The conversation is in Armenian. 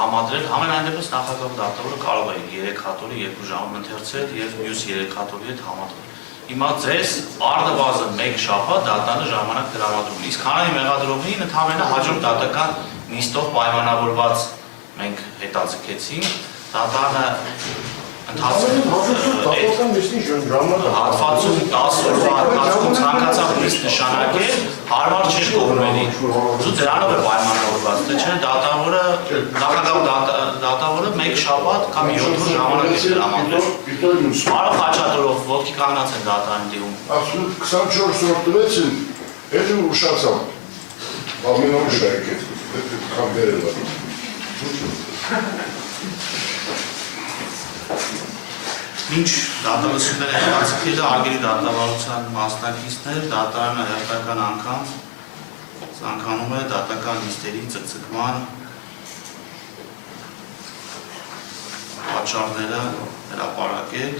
Համադրել համենայն դեպս նախագահ դատավորը կարող է 3 հատորի 2 ժամում ընթերցել եւ մյուս 3 հատորի հետ համադրել։ Հիմա ձեզ արդվազն 1 շաբաթ դատանը ժամանակ տրամադրում։ Իսկ հանրային մեղադրողին ընդհանրապես հաջորդ դատական նիստով պայմանավորված մենք հետաձգեցինք, դատանը հատվածում 10 օրվա ընթացքում ցանկացած նիստ նշանակել, հարմար չէր կողմերին։ Ու դրանով է պայմանավորված, թե չէ դատավորը 1 շաբաթ կամ 7 օր ժամանակ է տրամադրել։ Կարող խաչատուրով ոտքի կանգնած են դատարանի դիմում։ 24 օր տվեցին, էլի ուշացավ։ Ամենօր շարք է, կամ վերել է։ Մինչ դատավարությունները հետաձգելը արգելի դատավարության մասնակիցներ դատարանը հերթական անգամ ցանկանում է դատական նիստերի ցկցկման պատճառները հրապարակել